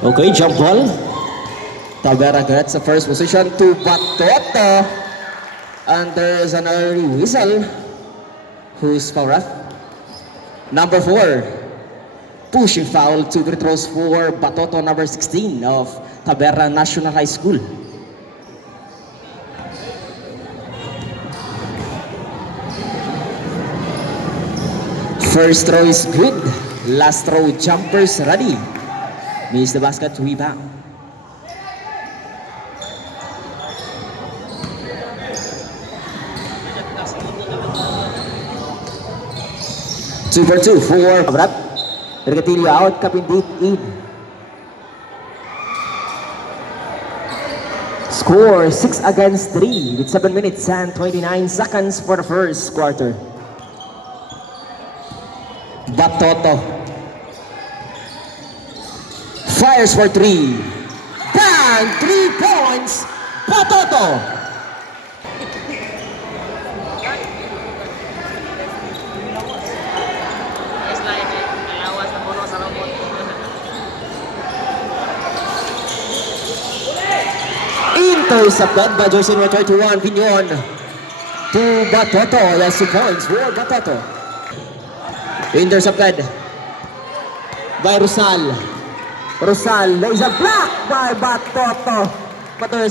Okay, jump ball. Talavera gets the first position to Batoto. And there's an early whistle. Who's foul ref? Number 4. Pushing foul to free throws for Batoto, number 16 of Talavera National High School. First throw is good. Last throw, jumpers ready. Miss the basket, rebound. Two for two for Abrat. Regatilio out, Kapindit in. Score 6 against 3 with 7 minutes and 29 seconds for the first quarter. Batoto fires for 3. Bang! 3 points. Batoto. Intercepted by jersey number 31, Vignon. To Batoto. That's 2 points for Batoto. Intercepted by Rosal. Rosal, there is a block by Batoto. But there's